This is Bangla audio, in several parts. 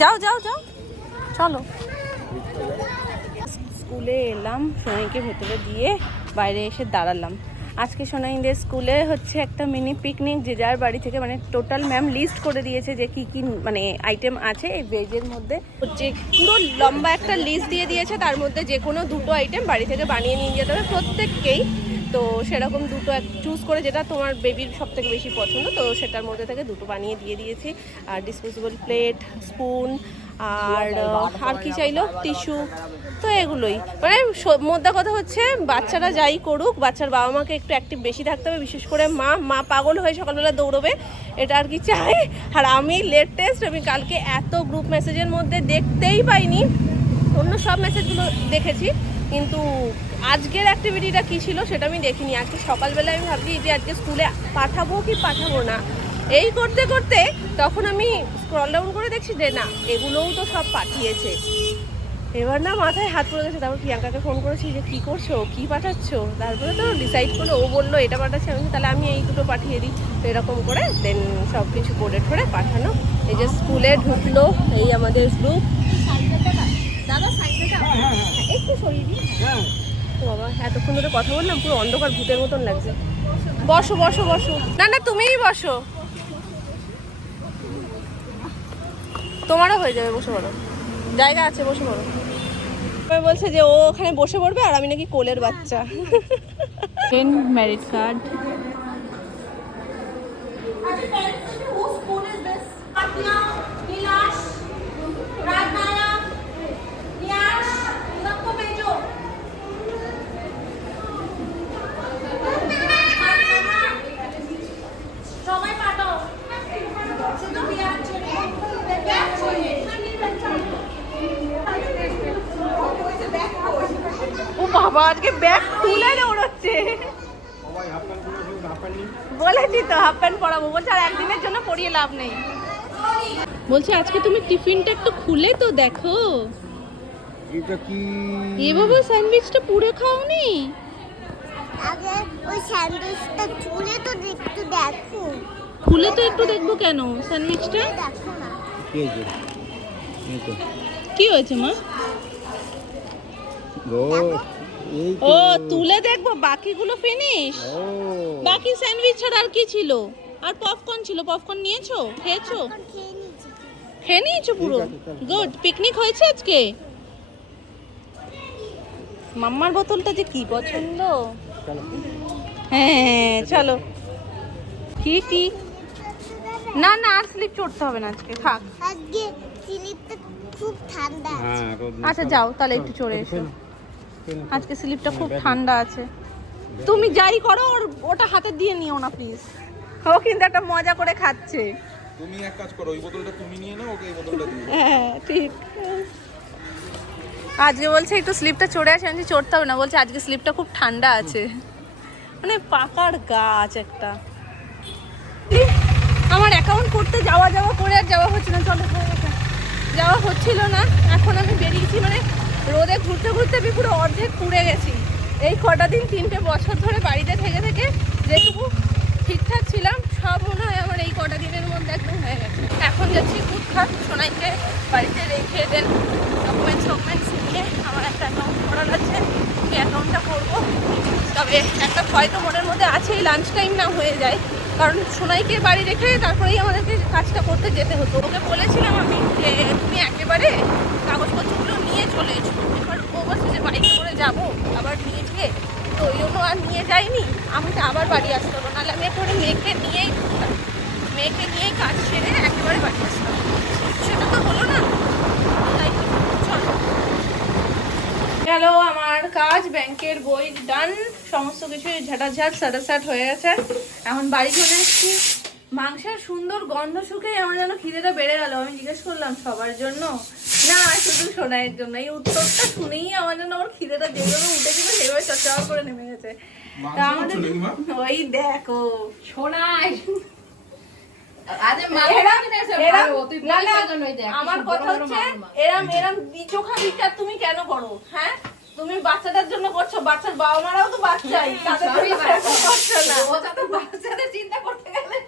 যাও যাও যাও, চলো। স্কুলে এলাম, সোনাইকে ভেতরে দিয়ে বাইরে এসে দাঁড়ালাম। আজকে সোনাইদের স্কুলে হচ্ছে একটা মিনি পিকনিক, যে যার বাড়ি থেকে মানে টোটাল ম্যাম লিস্ট করে দিয়েছে যে কি কি মানে আইটেম আছে এই ভেজের মধ্যে। যে পুরো লম্বা একটা লিস্ট দিয়ে দিয়েছে, তার মধ্যে যে কোনো দুটো আইটেম বাড়ি থেকে বানিয়ে নিয়ে যেতে হবে প্রত্যেককেই। তো সেরকম দুটো চুজ করে যেটা তোমার বেবির সব থেকে বেশি পছন্দ, তো সেটার মধ্যে থেকে দুটো বানিয়ে দিয়ে দিয়েছি। আর ডিসপোজেবল প্লেট, স্পুন, আর কি চাইলো, টিস্যু, তো এগুলোই। মানে মোদ্দা কথা হচ্ছে বাচ্চারা যাই করুক, বাচ্চার বাবা মাকে একটু অ্যাক্টিভ বেশি থাকতে হবে, বিশেষ করে মা পাগল হয়ে সকালবেলা দৌড়বে, এটা আর কি চাই। আর আমি লেটেস্ট, আমি কালকে এত গ্রুপ মেসেজের মধ্যে দেখতেই পাইনি, অন্য সব মেসেজগুলো দেখেছি, কিন্তু আজকের অ্যাক্টিভিটিটা কী ছিল সেটা আমি দেখিনি। আজকে সকালবেলা আমি ভাবছি যে আজকে স্কুলে পাঠাবো কি পাঠাবো না, এই করতে করতে তখন আমি স্ক্রল ডাউন করে দেখছি যে না, এগুলোও তো সব পাঠিয়েছে। এবার না মাথায় হাত পড়ে গেছে। তারপর প্রিয়াঙ্কাকে ফোন করেছি যে কী করছো, কী পাঠাচ্ছ, তারপরে তো ডিসাইড করলো, ও বললো এটা পাঠাচ্ছে, আমি তাহলে আমি এই দুটো পাঠিয়ে দিই। তো এরকম করে দেন সব কিছু করে ঠোরে পাঠানো। এই যে স্কুলে ঢুকলো এই আমাদের গ্রুপ। দাদা সাইকেলটা একটু সরিয়ে দিই। তো বাবা এতক্ষণ ধরে কথা বললাম, পুরো অন্ধকার ভূতের মতন লাগছে। বসো বসো বসো, না না তুমিই বসো, তোমারও হয়ে যাবে, বসে পড়ো, জায়গা আছে, বসে পড়ো। বলছে যে ও ওখানে বসে পড়বে আর আমি নাকি কোলের বাচ্চা। ম্যারিড কার্ড, ও বাবা আজকে ব্যাগ তুলে দৌড়চ্ছে। বলেছি তো হাফ প্যান্ট পরাবো, বলছে আর একদিনের জন্য পরিয়ে লাভ নেই। বলছে আজকে তুমি টিফিনটা একটু খুলে তো দেখো। এটা কি এ বাবা স্যান্ডউইচটা পুরো খাওনি? আগে ওই স্যান্ডউইচটা খুলে তো একটু দেখো। খুলে তো একটু দেখবো কেন স্যান্ডউইচটা? দেখো না কি হয়েছে? এই তো কি হয়েছে মা? ও তুলে দেখবো, বাকিগুলো ফিনিশ। বাকি স্যান্ডউইচ ছাড়া আর কি ছিল? আর পপকর্ন ছিল, পপকর্ন নিয়েছো, খেয়েছো? খেয়ে নিয়েছো পুরো? গুড। পিকনিক হয়েছে আজকে? মাম্মার বোতলটা যে কি পছন্দ। হ্যাঁ চলো। কি কি? না না আর স্লিপ চড়তে হবে না আজকে, থাক। আজকে স্লিপটা খুব ঠান্ডা আছে। আচ্ছা যাও তাহলে একটু চড়ে এসো, আজকে স্লিপটা খুব ঠান্ডা আছে। তুমি যাই করো ওটা হাতে দিয়ে নিও না প্লিজ, ও কিন্তু একটা মজা করে খাচ্ছে। তুমি এক কাজ করো, ওই বোতলটা তুমি নিয়ে নাও, ওকে এই বোতলটা দিও। হ্যাঁ ঠিক। আজকে বলছে একটু স্লিপটা চড়ে আছে, আমি চড়তে হবে না, বলছে আজকে স্লিপটা খুব ঠান্ডা আছে। মানে পাকার গাছ একটা। আমার অ্যাকাউন্ট করতে যাওয়া করে আর যাওয়া হচ্ছে না, চলো যাওয়া হচ্ছিল না। এখন আমি বেরিয়েছি, মানে রোদে ঘুরতে ঘুরতে আমি পুরো অর্ধেক পুড়ে গেছি। এই কটা দিন 3টে বছর ধরে বাড়িতে থেকে থেকে যেটুকু ঠিকঠাক ছিলাম সব মনে হয় আমার এই কটা দিনের মধ্যে একদম হয়ে গেছে। এখন যাচ্ছি উৎখাত, সোনাইকে বাড়িতে রেখে দেন ডকুমেন্টস নিয়ে আমার একটা অ্যাকাউন্ট করার আছে, সেই অ্যাকাউন্টটা করবো। তবে একটা ভয় তো মনের মধ্যে আছেই, লাঞ্চ টাইম না হয়ে যায়, কারণ সোনাইকে বাড়ি রেখে তারপরেই আমাদেরকে কাজটা করতে যেতে হতো। ওকে বলেছিলাম আমি যে তুমি একেবারে কাগজপত্রগুলো নিয়ে চলে এসো, এবার ও বলছে যে বাইকে করে যাবো আবার নিয়ে গিয়ে, তো ওই জন্য আর নিয়ে যাইনি। আমাকে আবার বাড়ি আসতে হলো, নাহলে আমি একেবারে মেয়েকে নিয়েই কাজ সেরে একেবারে বাড়ি আসতাম, সেটা তো হলো না। তাই চলো গেল আমার কাজ, ব্যাংকের বই ডান, সমস্ত কিছু ঝাঁটাঝাট সাটাসাট হয়ে গেছে। এখন বাড়ি চলে এসেছি, মাংসের সুন্দর গন্ধ শুকেই আমার যেন খিদেটা বেড়ে গেল। আমি জিজ্ঞেস করলাম সবার জন্য না শুধু সোনাইয়ের জন্য। এই উত্তরটা শুনেই আমার জন্য আমার খিদেটা যেভাবে উঠেছিল সেভাবে চচ্চড় করে নেমে গেছে। তা আমাদের ওই দেখো সোনাই, আমার কথা হচ্ছে এরম চোখা বিচার তুমি কেন করো? হ্যাঁ তুমি বাচ্চাটার জন্য করছো, বাচ্চার বাবা মারাও তো বাচ্চাই, তাদের করছো না। বাচ্চাদের চিন্তা করতে গেলে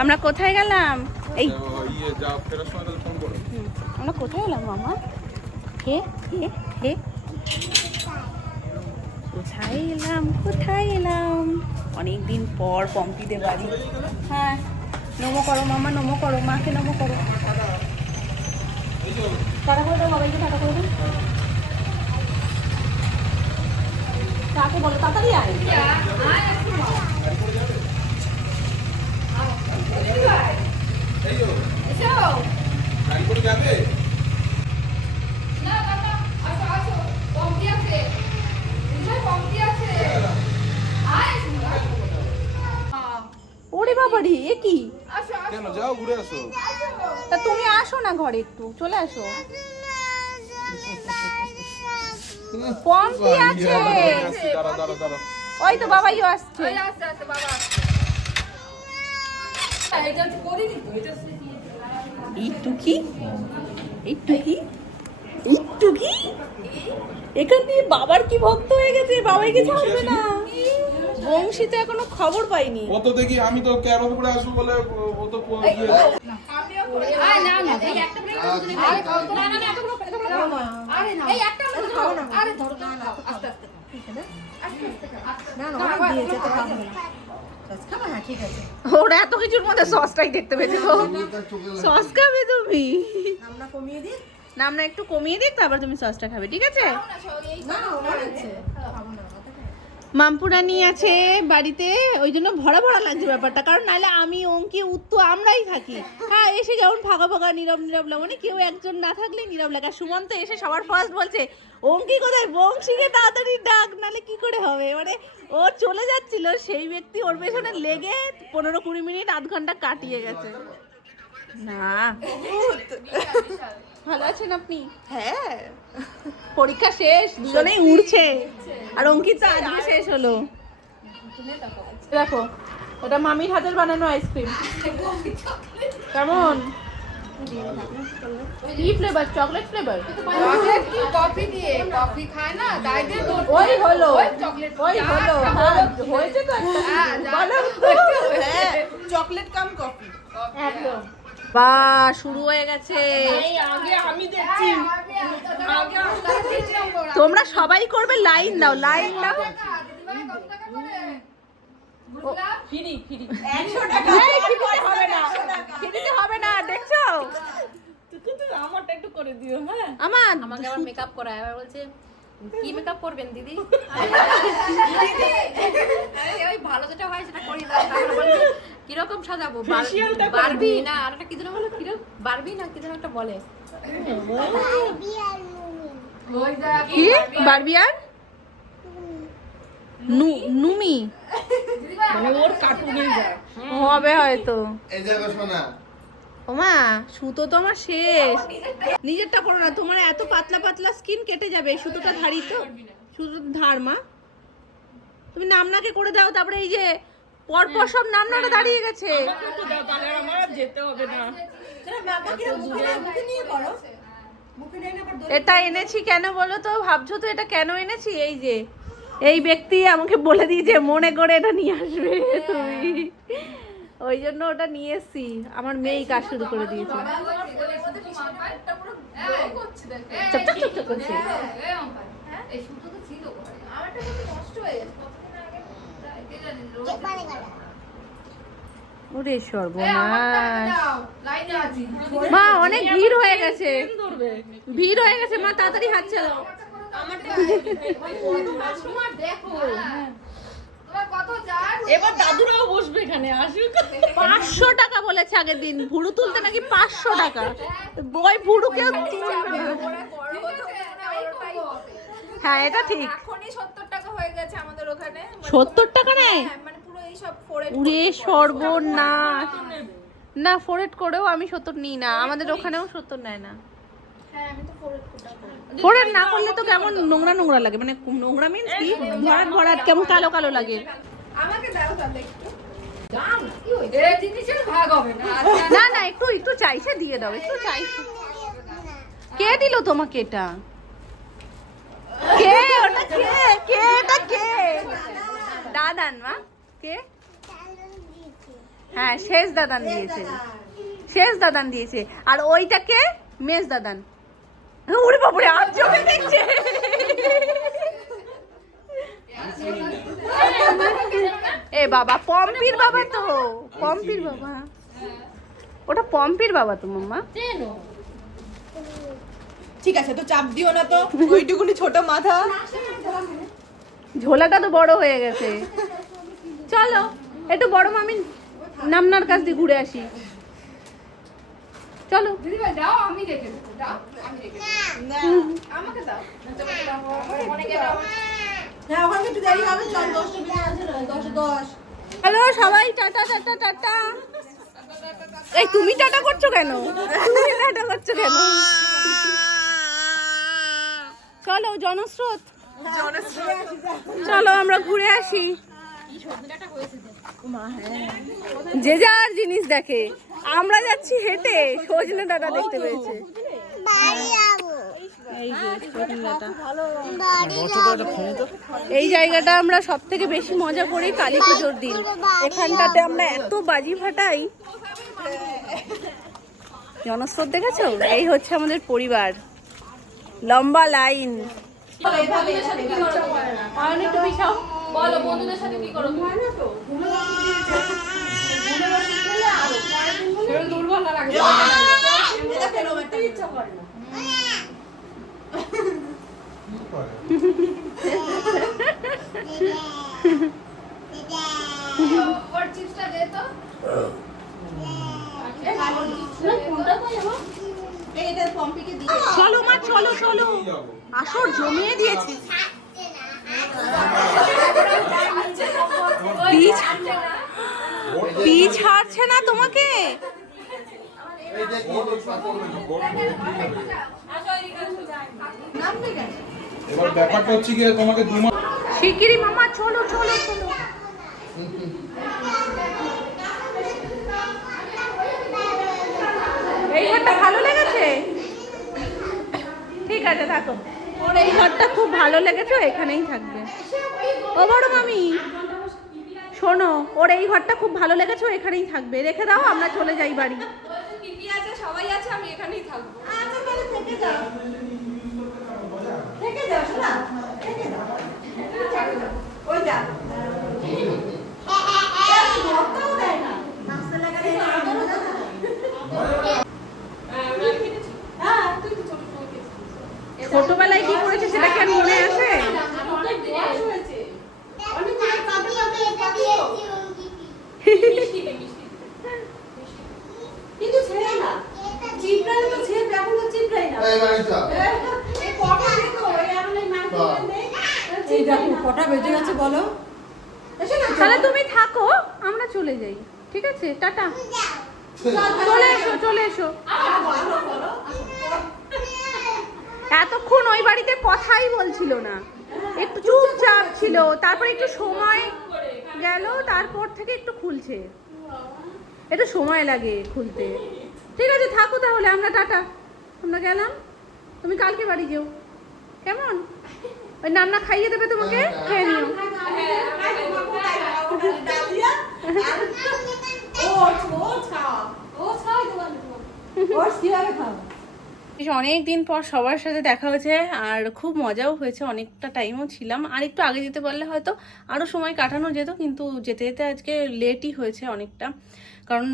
আমরা কোথায় গেলাম? এই ইয়ে যা ফেরার সময় তাহলে ফোন করো। আমরা কোথায় এলাম মামা? হে হে হে কোথায় এলাম, কোথায় এলাম? অনেকদিন পর পম্পিদের বাড়ি। হ্যাঁ, নমো করো মামা, নমো করো, মাকে নমো করো। টাটা করে দাও, বাবাইকে টাটা করে দাও। কাকে বলো তাড়াতাড়ি আয়। গাড়ি করে যাবে? ওরে বাবারি, এ কি? কেন, যাও ঘুরে আসো। তা তুমি আসো না ঘরে, একটু চলে আসো। পম্পি আছে। দাঁড়া দাঁড়া দাঁড়া। ওই তো বাবাইও আসছে। একটু কি, একটু কি, একটু কি, এখান দিয়ে বাবার কি ভক্ত হয়ে গেছে, বাবাইকে ছাড়বে না। বংশী তো এখনো খবর পাইনি। ও তো দেখি আমি তো ক্যারো করে আসবো বলে ও তো ওরা এত কিছুর মধ্যে সসটাই দেখতে পেয়েছে তো। সস খাবে তুমি? নামটা একটু কমিয়ে দিক, তারপর তুমি সসটা খাবে, ঠিক আছে? মামপুরানি আছে বাড়িতে, ওই জন্য ভরা ভরা লাগছে ব্যাপারটা, কারণ নাহলে আমি অঙ্কি উত্তু আমরাই থাকি। হ্যাঁ, এসে যেমন ফাঁকা ফাঁকা নীরব নীরব লাগে, মানে কেউ একজন না থাকলে নীরব লাগে। আর সুমন্ত এসে সবার ফার্স্ট বলছে অঙ্কি কোথায়, বংশীকে তাড়াতাড়ি ডাক, নাহলে কি করে হবে। মানে ও চলে যাচ্ছিল, সেই ব্যক্তি ওর পেছনে লেগে 15-20 মিনিট আধ ঘন্টা কাটিয়ে গেছে। না ভালো আছেন আপনি? হ্যাঁ, পরীক্ষা শেষ, দুজনেই উড়ছে। আর অঙ্কিতা আজকে শেষ হলো। দেখো, ওটা মামির হাতের বানানো আইসক্রিম। কেমন? কি ফ্লেভার? Chocolate flavour? কফি দিয়ে কফি খায় না, তাই দিয়ে দুধ ওই হলো, চকলেট ওই হলো, হ্যাঁ হয়েছে তো একটা। বলো হ্যাঁ, চকলেট কাম কফি একদম। বা শুরু হয়ে গেছে। তোমরা সবাই করবে, লাইন দাও, লাইন দাও। হবে না, দেখছো? আমারটা একটু করে দিও। হ্যাঁ, আমাকে আবার মেকআপ করায়, আবার বলছে কি মেকআপ করবেন দিদি? ওই ভালো যেটা হয় সেটা করি দাও। তারপরে বলে কিরকম সাজাবো, বারবি না আর একটা কি যেন বলে, কিরকম বারবি না কি যেন একটা বলে। কি বারবি আর নুমি, মানে ওর কার্টুনে যায় হবে হয়তো। এই দেখো শোনা, ওমা সুতো তো আমার শেষ। নিজেরটা করো না, তোমার এত পাতলা পাতলা স্কিন কেটে যাবে। সুতোটা ধারি তো, সুতোটা ধার মা। তুমি নামনাকে করে দাও, তারপরে এই যে পরপর সব নামনাটা দাঁড়িয়ে গেছে। এটা এনেছি কেন বলো তো? ভাবছো তো এটা কেন এনেছি? এই যে এই ব্যক্তি আমাকে বলে দিয়েছে মনে করে এটা নিয়ে আসবে তুমি, ওই জন্য ওটা নিয়ে এসছি। আমার মেয়েই কাজ শুরু করে দিয়েছে। চকচক চকচক করছে। ওরে সর্বনাশ, মা অনেক ভিড় হয়ে গেছে, ভিড় হয়ে গেছে মা, তাড়াতাড়ি হাত চালাও। এবার দাদুরাও বসবে এখানে, আসুক। 500 টাকা বলেছে আগের দিন, ভুরু তুলতে নাকি 500 টাকা। বই ভুরু কেউ তুলবে না। হ্যাঁ এটা ঠিক। এখনই 70 টাকা হয়ে গেছে আমাদের ওখানে। 70 টাকা নেয়? মানে পুরো এই সব ফোরে উরে সর্বনাশ। না ফোরেট করেও আমি 70 নিই না, আমাদের ওখানেও 70 নেয় না। হ্যাঁ, আমি তো ফোরেট না করলে তো কেমন নোংরা নোংরা লাগে, মানে নোংরা মিন্স কি, ভরাট ভরাট কেমন কালো কালো লাগে। আমাকে দাও তাহলে একটু। দাম কি হইছে? এই জিনিসের ভাগ হবে না। না না, একটু একটু চাইছে দিয়ে দাও, একটু চাইছে। কে দিল তোমাকে এটা? কে এটা কে? দাদান মা কে? হ্যাঁ শেষ দাদান দিয়েছে, শেষ দাদান দিয়েছে। আর ওইটা কে? মেজ দাদান। ওরে বাপরে আর চোখে দেখছে। এ বাবা পম্পির বাবা তো, পম্পির বাবা, ওটা পম্পির বাবা তো মাম্মা। ঠিক আছে, তো চাপ দিও না তো, ওইটুকুনি ছোট মাথা। ঝোলাটা তো বড় হয়ে গেছে। চলো একটু বড় মামি নামনার কাছ দিয়ে ঘুরে আসি। চলো দিদি ভাই দাও, আমি রেখে দেবো, দাও আমি রেখে দেবো। আমাকে দাও, তোমাকে দাও, অনেকে দাও। হ্যাঁ, ওখানে একটু দেরি হবে, চল 10টা বেজে আছে না, 10:10। হ্যালো সবাই, টাটা টাটা টাটা। এই তুমি টাটা করছো কেন? তুমি টাটা করছো কেন? চলো জনস্রোত, চলো আমরা ঘুরে আসি। যে যার জিনিস দেখে, আমরা যাচ্ছি হেঁটে, সজনে ডাটা দেখতে পেয়েছে। বাড়ি যাবো। এই যে সজনে ডাঁটা। বাড়ি যাবো। এই জায়গাটা আমরা সব থেকে বেশি মজা করি কালী পুজোর দিন। এখানটাতে আমরা এত বাজি ফাটাই। জনস্রোত দেখেছো? এই হচ্ছে আমাদের পরিবার, লম্বা লাইন। বলো বন্ধুদের সাথে কি করো? দুর্বল না লাগে। ওর চিপসটা দে তো। চলো মা চলো চলো, আসর জমিয়ে দিয়েছে। পিচ ছাড়ছে না তোমাকে। এবার ব্যাপারটা হচ্ছে কি, তোমাকে 2 মাস শিগগিরই মামা চলো চলো চলো। এই ঘরটা ভালো লেগেছে? ঠিক আছে থাকো। ওর এই ঘরটা খুব ভালো লেগেছে, এখানেই থাকবে। ও বড় মামি শোনো, ওর এই ঘরটা খুব ভালো লেগেছে, এখানেই থাকবে। রেখে দাও, আমরা চলে যাই বাড়ি। পিপি আছে, সবাই আছে, আমি এখানেই থাকবো। আচ্ছা, তাহলে থেকে যাও। থেকে যাও, শোনা। থেকে যাও। ওই যা। ভক্তও দেয় না। নাস্তা লাগালে হ্যাঁ, তুই তো ছোট ছোট খেয়েছিস। ছোটবেলায় কি করেছে সেটা কি আর মনে আছে? অনেক বয়স হয়েছে। অনেক আমি ওকে এটা দিয়েছি ওকে। কিন্তু ছেড়ে না। চিপড়ালে তো ছেড়ে, এখন তো চিপড়াই না। এই কটা দেখো, এই এখন এই মার্কেটে নেই। এই দেখো কটা বেজে গেছে বলো। এসো না, তাহলে তুমি থাকো, আমরা চলে যাই। ঠিক আছে টাটা। চলে এসো চলে এসো। ভালো বলো। এতক্ষণ ওই বাড়িতে কথাই বলছিল না, একটু চুপচাপ ছিল। তারপর একটু সময় গেল, তারপর থেকে একটু খুলছে। একটু সময় লাগে খুলতে। ঠিক আছে থাকো তাহলে, আমরা টাটা, আমরা গেলাম। তুমি কালকে বাড়ি যেও, কেমন? ওই নান্না খাইয়ে দেবে তোমাকে, খেয়ে নিও। ডালিয়া অনেক দিন পর সবার সাথে দেখা হয়েছে, আর খুব মজাও হয়েছে। অনেকটা টাইমও ছিলাম, আর একটু আগে যেতে পারলে হয়তো আরও সময় কাটানো যেত, কিন্তু যেতে যেতে আজকে লেটই হয়েছে অনেকটা। কারণ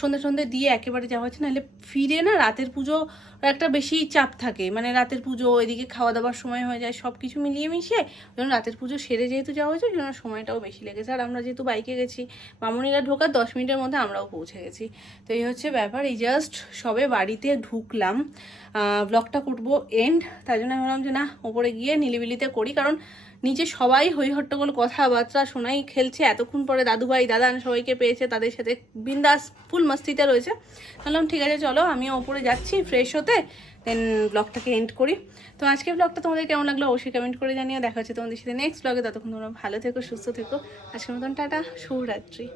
সন্ধ্যে সন্ধ্যে দিয়ে একেবারে যাওয়া হচ্ছে, নাহলে ফিরে না রাতের পুজো একটা বেশি চাপ থাকে। মানে রাতের পুজো, এদিকে খাওয়া দাওয়ার সময় হয়ে যায়, সব কিছু মিলিয়ে মিশিয়ে। যেন রাতের পুজো সেরে যেহেতু যাওয়া হয়েছে, সেজন্য সময়টাও বেশি লেগেছে। আর আমরা যেহেতু বাইকে গেছি, মামুনিরা ঢোকার 10 মিনিটের মধ্যে আমরাও পৌঁছে গেছি। তো এই হচ্ছে ব্যাপার। এই জাস্ট সবে বাড়িতে ঢুকলাম, ব্লগটা করবো এন্ড, তাই জন্য ভাবলাম যে না ওপরে গিয়ে নিলিবিলিতে করি। কারণ নিচে সবাই হই হট্টগোল কথাবার্তা শোনাই, খেলছে। এতক্ষণ পরে দাদুভাই দাদান সবাইকে পেয়েছে, তাদের সাথে বিন্দাস ফুল মস্তিতে রয়েছে। বললাম ঠিক আছে চলো, আমিও ওপরে যাচ্ছি ফ্রেশ হতে, দেন ব্লগটাকে এন্ড করি। তো আজকে ব্লগটা তোমাদের কেমন লাগলো অবশ্যই কমেন্ট করে জানিয়ে। দেখা হচ্ছে তোমাদের সাথে নেক্সট ব্লগে। ততক্ষণ তোমরা ভালো থেকো, সুস্থ থেকো। আজকের মতন টাটা, শুভরাত্রি।